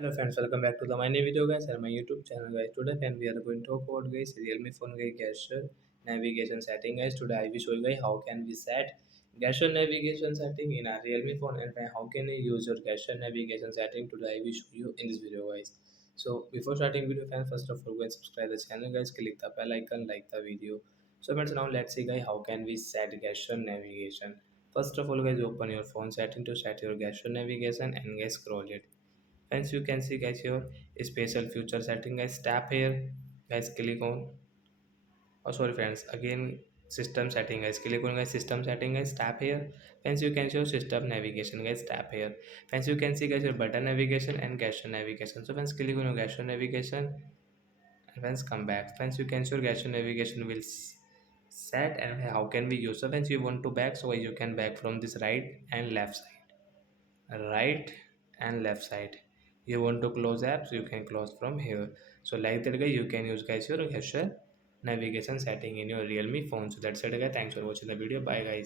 Hello friends, welcome back to the my new video guys and my YouTube channel guys. Today and we are going to talk about guys Realme phone guys gesture navigation setting guys. Today I will show you guys how can we set gesture navigation setting in a Realme phone and how can you use your gesture navigation setting. Today I will show you in this video guys. So before starting video fans, first of all go and subscribe the channel guys, click the bell icon, like the video. So friends, now let's see guys how can we set gesture navigation. First of all guys, open your phone setting to set your gesture navigation and guys scroll it. Hence you can see guys your special future setting guys, tap here guys, click on, oh sorry friends, again system setting guys, click on guys system setting guys, tap here. Hence you can show system navigation guys, tap here. Hence you can see guys your button navigation and gesture navigation. So once click on your gesture navigation and once come back, hence you can show gesture navigation will set and how can we use. So once you want to back, so you can back from this right and left side, right and left side. You want to close apps, you can close from here. So like that guy, you can use guys your gesture navigation setting in your Realme phone. So that's it guys, thanks for watching the video, bye guys.